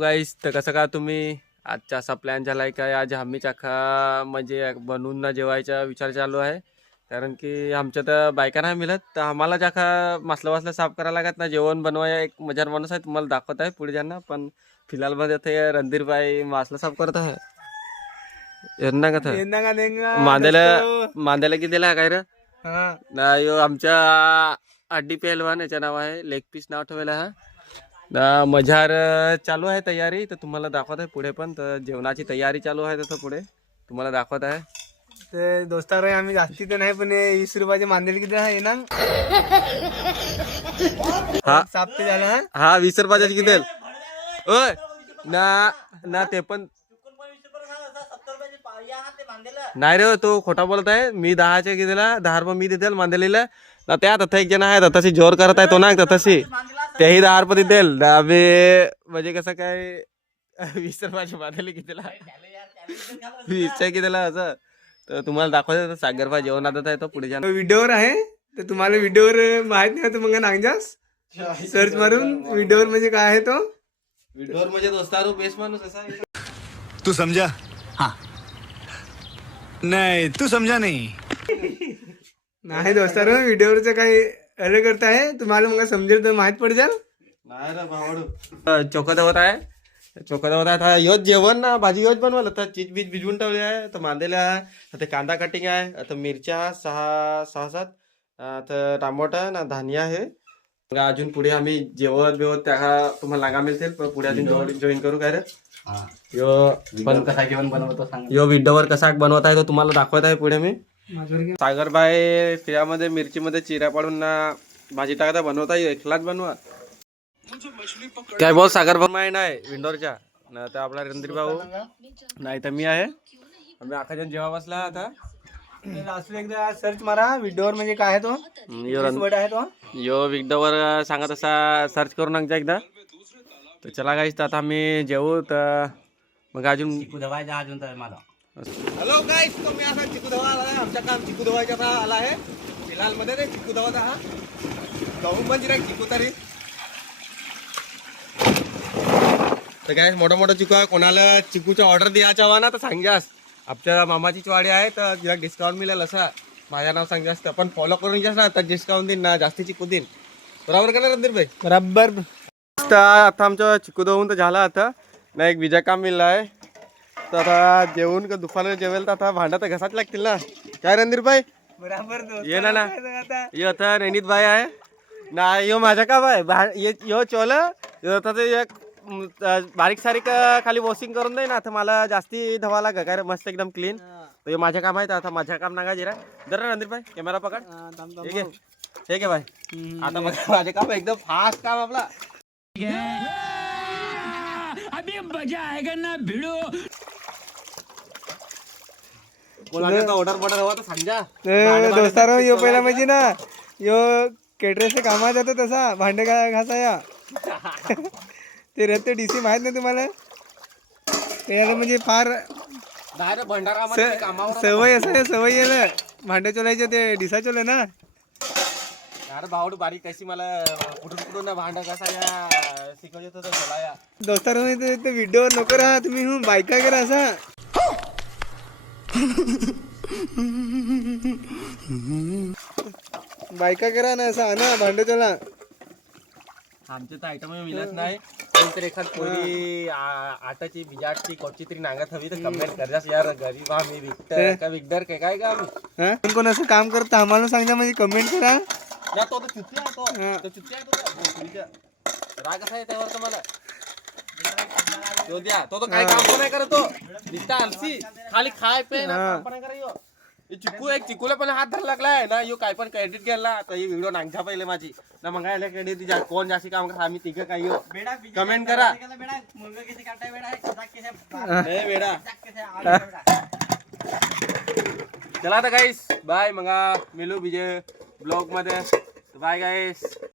गाईस तर कसं का तुम्ही आजचा असा प्लॅन झाला आहे काय आज आम्ही चाखा म्हणजे बनवून ना जेवायचा विचार चालू आहे. कारण की आमच्या तर बायका नाही मिळत तर आम्हाला चाखा मसला वसला साफ करायला लागत ना जेवण बनवाया एक मजार माणूस आहे तुम्हाला दाखवत आहे पुढे ज्यांना पण फिलहाल मध्ये ते रणधीरबाई मासला साफ करत आहे. यांना का मांद्याला किती दिला काय रे ना यो आमच्या अड्डी पेहलवान याच्या नाव आहे लेग पीस नाव ठेवलेलं हा ना मजार चालू आहे तयारी तर तुम्हाला दाखवत आहे पुढे पण तर जेवणाची तयारी चालू आहे तसं पुढे तुम्हाला दाखवत आहे. ते दोस्तार आम्ही जास्ती तर नाही पण 20 रुपयाचे मांदेल किती आहे ना हा साफ ते झालं हा हा 20 रुपयाची किती ओय ना ना ते पण नाही रे तो खोटा बोलत आहे. मी 10चे कितीला 10 रुपये मी देते मांदेलीला ना त्या तथा एक जण आहे तशी जोर करत आहे तो ना तशी तेही 10 रुपये देतील आम्ही म्हणजे कसं काय 20 रुपयाची मांदेली कितीला 20च्या कितीला असं तर तुम्हाला दाखवायचं सागरभाई जेवण आदत आहे तो पुढे जाणार व्हिडिओवर आहे तर तुम्हाला व्हिडिओवर माहित नाही तर मग नांगजास सर्च मारून व्हिडिओवर म्हणजे काय आहे तो व्हिडिओवर म्हणजे दोस्तारो बेस माणूस असा आहे. तू समझा हाँ नहीं तू समझा नहीं नाही दोस्तार व्हिडिओवरचं काही अलग करत आहे तुम्हाला मग समजेल तर माहित पड जाल नाही रे भावडू चोखत होत आहे चोखत होत आहे योच जेवण ना भाजी योच बनवलं तर चीज बीज भिजवून ठेवली आहे तर मांदेले आहे ते कांदा कटिंग आहे आता मिरच्या 6-7 तर टमाटा ना धान्य आहे. मग अजून पुढे आम्ही जेवत बिवत त्या तुम्हाला लागा मिळतील पण पुढे अजून जॉईन करू काय रे यो पण कसा जेवण बनवतो सांग. यो व्हिडिओवर कसा बनवत आहे तो तुम्हाला दाखवत आहे पुढे मी. सागरबाई फिरामध्ये मिरचीमध्ये चिऱ्या पाडून ना भाजी टाकता बनवता एकलाच बनवा काय बोल सागर भाऊ नाही विंडोरच्या ना तर आपला रणधीर भाऊ नाही तर मी आहे आम्ही अख्खा जण जेव्हा बसला आता एकदा सर्च मारा व्हिडिओवर म्हणजे काय आहे तो वर्ड आहे तो यो व्हिडिओवर सांगत असा सर्च करून आणजा एकदा तर चला गाईस तर आता आम्ही जेवू तर मग अजून दवायचा अजून तर मला हॅलो गाईस तो मी असा चिकू धवा आला आहे आमच्या काम चिकू धवायचा आला आहे फिलहाल मध्ये रे चिकू धवाचा हा गहू म्हणजे रे चिकू तरी तर काय मोठा मोठा चिकू आहे कोणाला चिकूचा ऑर्डर द्यायचा हवा ना तर सांगास आपल्या मामाची वाडी आहे तर तिला डिस्काउंट मिळेल असं माझ्या नाव सांगास तर पण फॉलो करून जास ना तर डिस्काउंट देईन ना जास्ती चिकू देईन बरोबर का ना रणधीर भाई बरोबर. आता आमचं चिकू धुवून तर झालं आता ना एक विजा काम मिळलं आहे तर आता जेवून का दुपारला जेवेल तर आता भांडा तर घसाच लागतील ना काय रणधीर भाई बरोबर ये ना ये आता नैनीत भाई आहे ना यो माझा काम आहे यो चोल आता ते एक बारीक सारीक खाली वॉशिंग करून दे ना आता मला जास्ती धवा लागा काय मस्त एकदम क्लीन तर हे माझं काम आहे तर आता माझं काम नागा जिरा जरा रणधीर भाई कॅमेरा पकड ठीक आहे ठीक आहे भाई आता माझे काम एकदम फास्ट काम आपला अभी मजा आएगा ना भिड़ो. कोणाचा ऑर्डर हवा तर सांगा दोस्तारो यो पहिला म्हणजे ना यो केटरेसच्या कामात जातो तसा भांडे घासाया ते रस्ते डीसी माहित नाही तुम्हाला त्याला म्हणजे फार सवय असं सवय आहे ना भांडे चोलायचे ते डिसा चोले ना अरे भावडू बारीक कशी मला कुठून ना भांडा कसा या शिकवत होतं चोलाया दोस्तारो ते व्हिडिओवर नको राहा तुम्ही बायका करा असा बायका करा ना असा ना भांडे चोला आमचे तर आयटम मिळत नाही तर एखाद कोणी आटाची बिजाटची कोणची तरी नांगत हवी तर कमेंट करजास यार गरीब आम्ही विकतर का विकदर काय का आम्ही कोण असं काम करतं आम्हाला सांगा म्हणजे कमेंट करा या तो चुत्ती आहे तो चुत्ती आहे राग कसा आहे त्यावर तर मला तो द्या तो काय काम पण नाही करत तो दिसता आलसी खाली खाय पे ना काम पण नाही करा चिकू एक चिकूला पण हात धर लागलाय ना यो काय पण क्रेडिट घ्यायला तर ही व्हिडिओ नांगछा पहिले माझी ना मग क्रेडिट कोण जास्ती काम करत आम्ही तिघं काय यो कमेंट करा बेडा चला आता गाईस बाय मग मिलू विजय ब्लॉग मध्ये बाय गाईस.